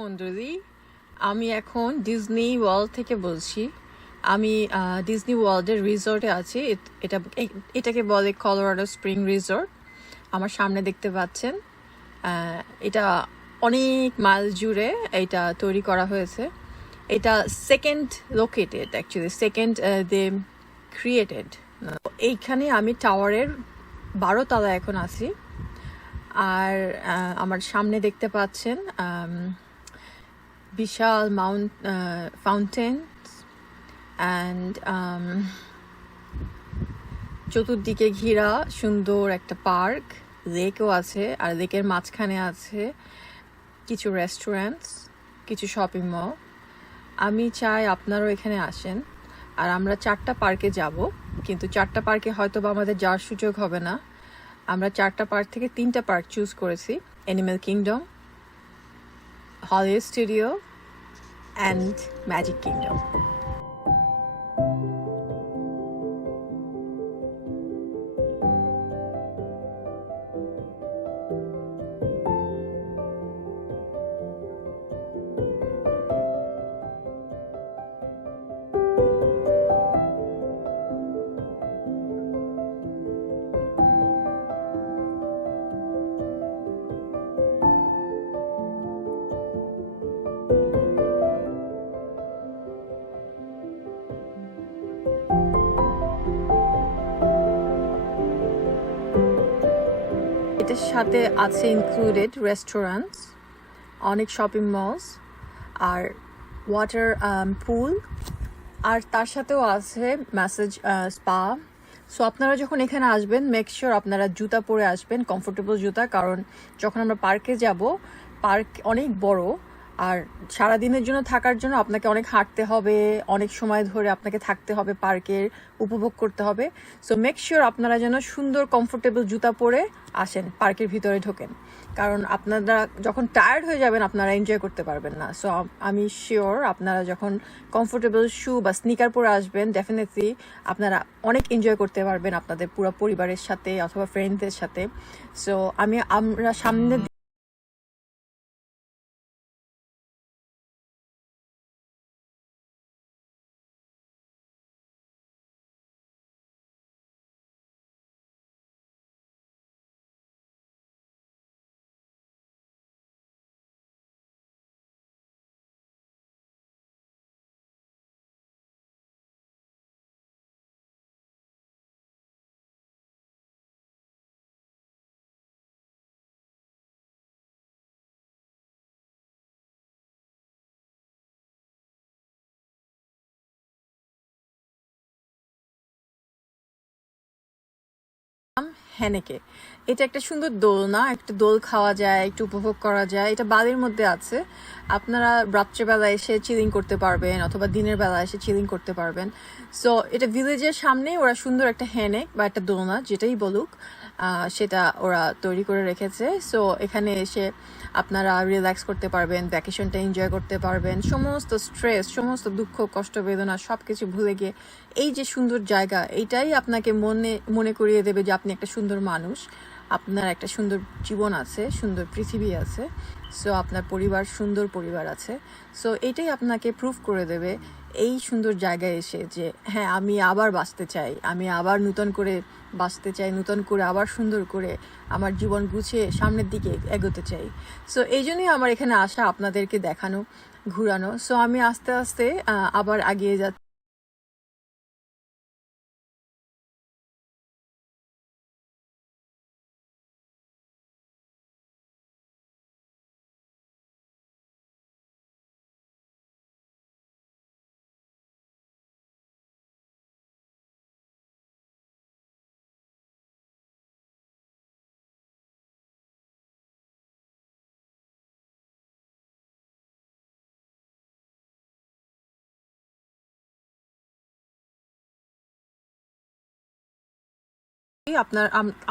মণ্ডলী, আমি এখন ডিজনি ওয়ার্ল্ড থেকে বলছি। আমি ডিজনি ওয়ার্ল্ডের রিসর্টে আছি। এটাকে বলে কলোরাডো স্প্রিং রিসর্ট। আমার সামনে দেখতে পাচ্ছেন, এটা অনেক মাইল জুড়ে এটা তৈরি করা হয়েছে। এটা সেকেন্ড লোকেটেড, অ্যাকচুয়ালি সেকেন্ড দে ক্রিয়েটেড। এইখানে আমি টাওয়ারের 12 তলায় এখন আছি। আর আমার সামনে দেখতে পাচ্ছেন বিশাল ফাউন্টেন অ্যান্ড চতুর্দিকে ঘেরা সুন্দর একটা পার্ক, লেকও আছে। আর লেকের মাঝখানে আছে কিছু রেস্টুরেন্টস, কিছু শপিং মল। আমি চাই আপনারাও এখানে আসেন। আর আমরা 4টা পার্কে যাব, কিন্তু 4টা পার্কে হয়তো বা আমাদের যাওয়ার সুযোগ হবে না। আমরা 4টা পার্ক থেকে 3টা পার্ক চুজ করেছি: animal kingdom, Hollywood studio and magic kingdom. এটার সাথে আছে ইনক্লুডেড রেস্টুরেন্টস, অনেক শপিং মলস আর ওয়াটার পুল, আর তার সাথেও আছে ম্যাসেজ স্পা। সো আপনারা যখন এখানে আসবেন, মেক শিওর আপনারা জুতা পরে আসবেন, কমফোর্টেবল জুতা। কারণ যখন আমরা পার্কে যাব, পার্ক অনেক বড়, আর সারাদিনের জন্য থাকার জন্য আপনাকে অনেক হাঁটতে হবে, অনেক সময় ধরে আপনাকে থাকতে হবে, পার্কের উপভোগ করতে হবে। সো মেক শিওর আপনারা যেন সুন্দর কমফোর্টেবল জুতা পরে আসেন, পার্কের ভিতরে ঢোকেন। কারণ আপনারা যখন টায়ার্ড হয়ে যাবেন, আপনারা এনজয় করতে পারবেন না। সো আমি শিওর আপনারা যখন কমফোর্টেবল শু বা স্নিকার পরে আসবেন, ডেফিনেটলি আপনারা অনেক এনজয় করতে পারবেন আপনাদের পুরো পরিবারের সাথে অথবা ফ্রেন্ডসদের সাথে। সো আমরা সামনে হেনেকে। এটা একটা সুন্দর দোলনা, একটা দোল খাওয়া যায়, একটু উপভোগ করা যায়। এটা বালির মধ্যে আছে। আপনারা রাত্রেবেলা এসে চিলিং করতে পারবেন অথবা দিনের বেলা এসে চিলিং করতে পারবেন। সো এটা ভিলেজের সামনে ওরা সুন্দর একটা হেনেক বা একটা দোলনা, যেটাই বলুক, সেটা ওরা তৈরি করে রেখেছে। সো এখানে এসে আপনারা রিল্যাক্স করতে পারবেন, ভ্যাকেশনটা এনজয় করতে পারবেন, সমস্ত স্ট্রেস, সমস্ত দুঃখ কষ্ট বেদনা সব কিছু ভুলে গিয়ে এই যে সুন্দর জায়গা, এইটাই আপনাকে মনে করিয়ে দেবে যে আপনি একটা সুন্দর মানুষ, আপনার একটা সুন্দর জীবন আছে, সুন্দর পৃথিবী আছে। সো আপনার সুন্দর পরিবার আছে। সো এটাই আপনাকে প্রুভ করে দেবে এই সুন্দর জায়গায় এসে যে হ্যাঁ, আমি আবার বাঁচতে চাই, আমি আবার নতুন করে বাঁচতে চাই, নতুন করে আবার সুন্দর করে আমার জীবন গুছিয়ে সামনের দিকে এগোতে চাই। সো এই জন্যই আমার এখানে আসা, আপনাদেরকে দেখানো, ঘুরানো। সো আমি আস্তে আস্তে আবার এগিয়ে যাচ্ছি।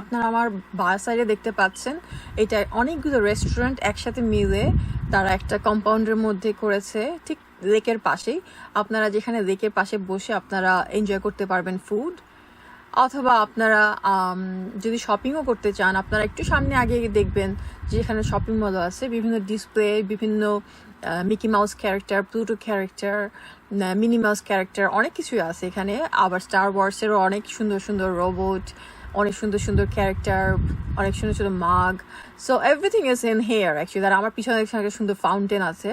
আপনার আমার বাঁ সাইডে দেখতে পাচ্ছেন, এটা অনেকগুলো রেস্টুরেন্ট একসাথে মিলে তারা একটা কম্পাউন্ডের মধ্যে করেছে, ঠিক লেকের পাশেই। আপনারা যেখানে লেকের পাশে বসে আপনারা এনজয় করতে পারবেন ফুড, অথবা আপনারা যদি শপিংও করতে চান, আপনারা একটু সামনে আগে দেখবেন যে এখানে শপিং মলও আছে, বিভিন্ন ডিসপ্লে, বিভিন্ন Mickey mouse character, Pluto character, mini mouse character, অনেক কিছুই আছে এখানে। আবার স্টার ওয়ার্সেরও অনেক সুন্দর সুন্দর রোবট, অনেক সুন্দর সুন্দর ক্যারেক্টার, অনেক সুন্দর সুন্দর mug. So everything is in here actually. আর আমার পিছনে একটা সুন্দর ফাউন্টেন আছে।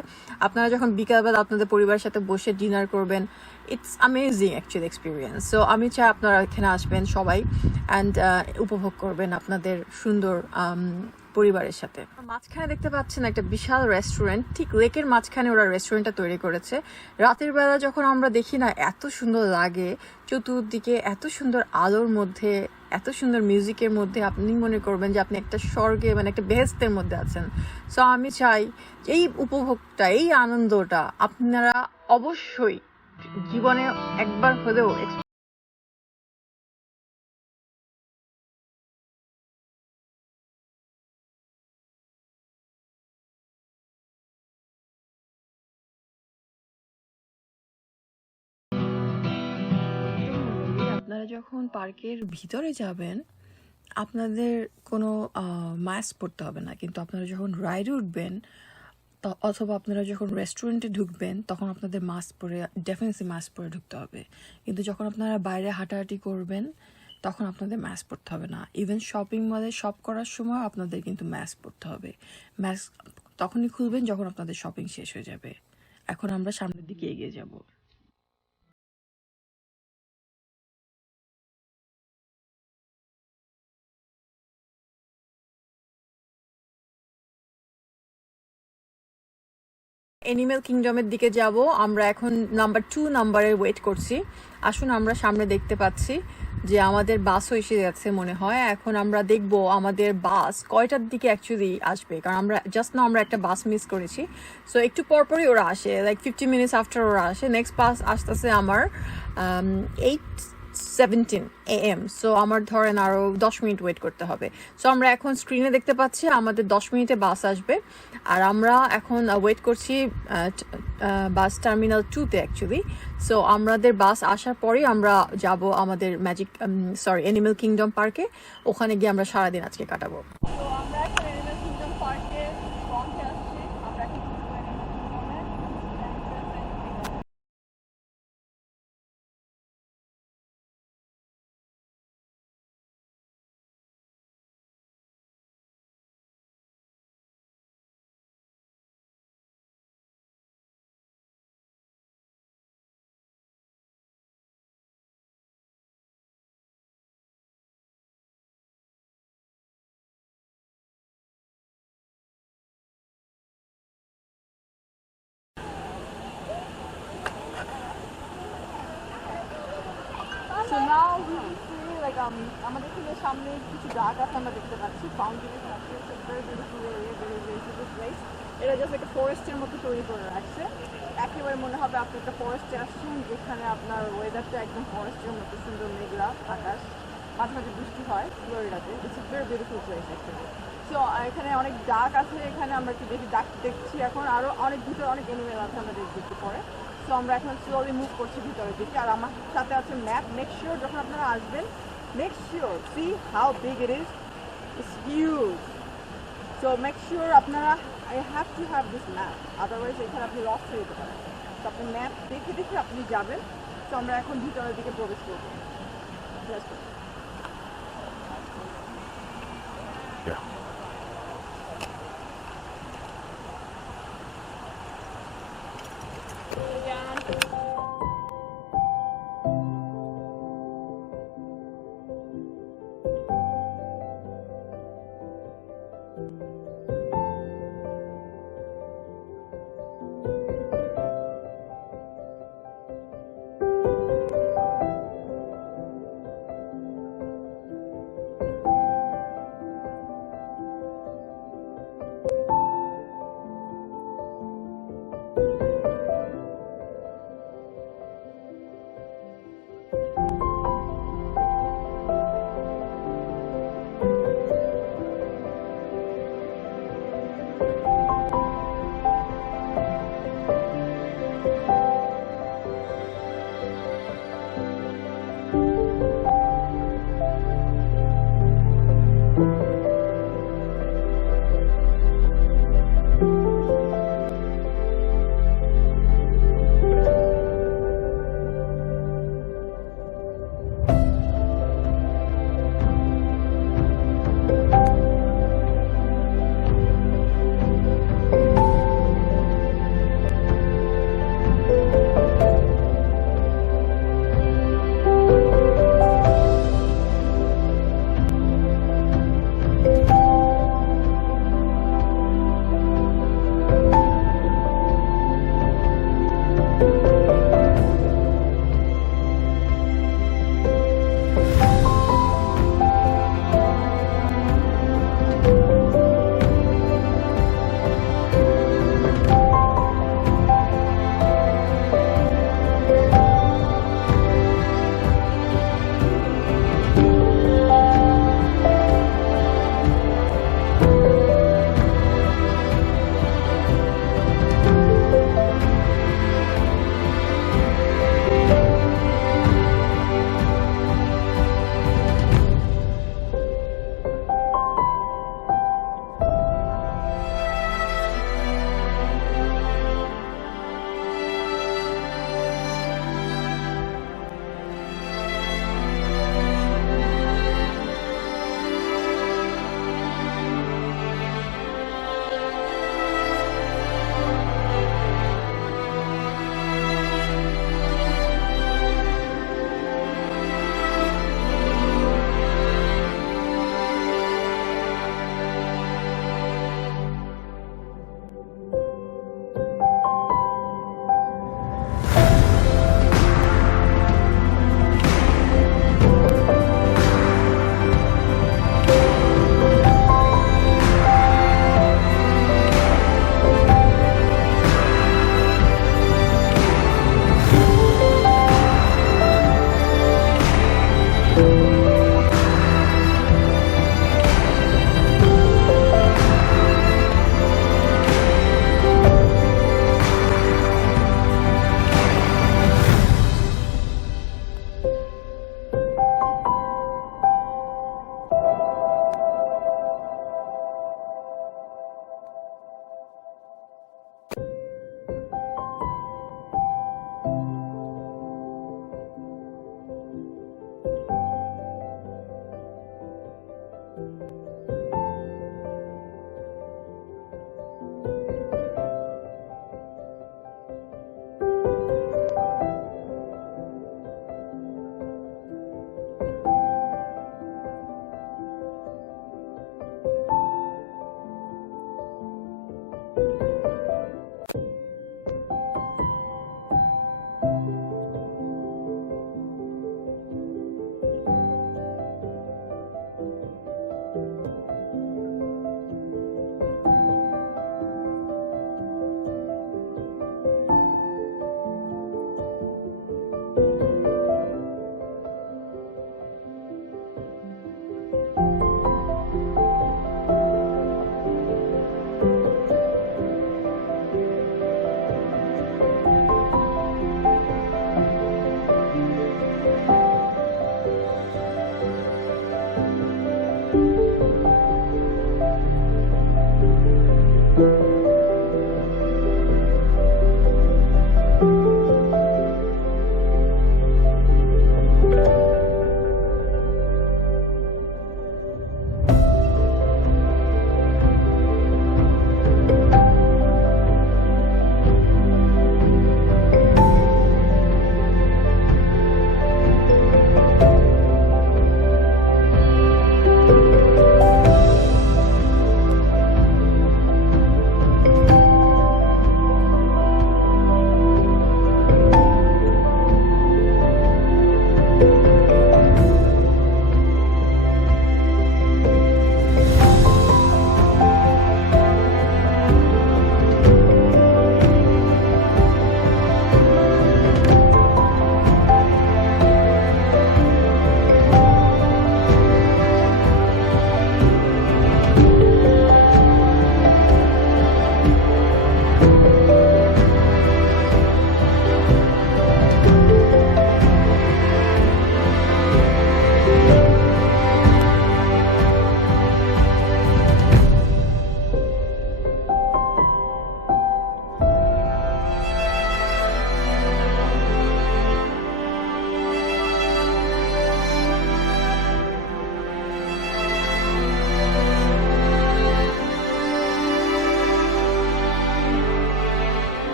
আপনারা যখন বিকালবেলা আপনাদের পরিবারের সাথে বসে ডিনার করবেন, it's amazing actually experience. So আমি চাই আপনারা এখানে আসবেন সবাই অ্যান্ড উপভোগ করবেন আপনাদের সুন্দর পরিবারের সাথে। মাঝখানে দেখতে পাচ্ছেন একটা বিশাল রেস্টুরেন্ট, ঠিক লেকের মাঝখানে ওরা রেস্টুরেন্টটা তৈরি করেছে। রাতের বেলা যখন আমরা দেখি না, এত সুন্দর লাগে, চতুর্দিকে এত সুন্দর আলোর মধ্যে, এত সুন্দর মিউজিকের মধ্যে আপনি মনে করবেন যে আপনি একটা স্বর্গে, মানে একটা বেহেস্তের মধ্যে আছেন। সো আমি চাই এই উপভোগটা, এই আনন্দটা আপনারা অবশ্যই জীবনে একবার হলেও আপনারা যখন পার্কের ভিতরে যাবেন, আপনাদের কোনো মাস্ক পরতে হবে না, কিন্তু আপনারা যখন রাইডে উঠবেন অথবা আপনারা যখন রেস্টুরেন্টে ঢুকবেন, তখন আপনাদের মাস্ক পরে, ডেফিনেটলি মাস্ক পরে ঢুকতে হবে। কিন্তু যখন আপনারা বাইরে হাঁটাহাঁটি করবেন, তখন আপনাদের মাস্ক পরতে হবে না। ইভেন শপিং মলে শপ করার সময় আপনাদের কিন্তু মাস্ক পরতে হবে। মাস্ক তখনই খুলবেন যখন আপনাদের শপিং শেষ হয়ে যাবে। এখন আমরা সামনের দিকে এগিয়ে যাব। এনিম্যাল কিংডমের দিকে যাব আমরা। এখন নাম্বার 2 নাম্বারের ওয়েট করছি। আসুন, আমরা সামনে দেখতে পাচ্ছি যে আমাদের বাসও এসে যাচ্ছে মনে হয়। এখন আমরা দেখব আমাদের বাস কয়টার দিকে অ্যাকচুয়ালি আসবে, কারণ আমরা জাস্ট না আমরা একটা বাস মিস করেছি। সো একটু পরপরই ওরা আসে, লাইক 50 মিনিটস আফটার ওরা আসে। নেক্সট বাস আসতেছে আমার 8:17 AM। সো আমার ধরেন আরও 10 মিনিট ওয়েট করতে হবে। সো আমরা এখন স্ক্রিনে দেখতে পাচ্ছি আমাদের 10 মিনিটে বাস আসবে। আর আমরা এখন ওয়েট করছি বাস টার্মিনাল 2-তে অ্যাকচুয়ালি। সো আমাদের বাস আসার পরেই আমরা যাব আমাদের অ্যানিমেল কিংডম পার্কে। ওখানে গিয়ে আমরা সারাদিন আজকে কাটাবো। তো আমরা এখন অ্যানিমেল কিংডম পার্কে পৌঁছে আসছি। আমরা এখন So now we can see like আমাদের এখানে সামনে কিছু ডাক আছে আমরা দেখতে পাচ্ছি, ফাউন্টেনের কাছে। Very beautiful area, very beautiful place. এটা জাস্ট একটা ফরেস্টের মতো তৈরি করে রাখছে। একেবারে মনে হবে আপনি একটা ফরেস্টে আসছেন, যেখানে আপনার ওয়েদারটা একদম ফরেস্টের মতো, সুন্দর মেঘলা আকাশ, মাঝে মাঝে বৃষ্টি হয় ফ্লোরিডাতে। It's a very beautiful place actually. So এখানে অনেক ডাক আছে, এখানে আমরা একটু বেশি ডাক দেখছি এখন। আরও অনেক ভিতরে অনেক অ্যানিমেল আছে, আমরা দেখবো একটু পরে। সো আমরা এখন স্লোলি মুভ করছি ভিতরের দিকে। আর আমার সাথে আছে ম্যাপ। মেক শিওর যখন আপনারা আসবেন, make sure see how big it is, it's huge. So make sure আপনারা I have to have this map, otherwise এখানে আপনি লস হয়ে যেতে পারেন। তো আপনি ম্যাপ দেখে দেখে আপনি যাবেন। তো আমরা এখন ভিতরের দিকে প্রবেশ করবো। Yeah.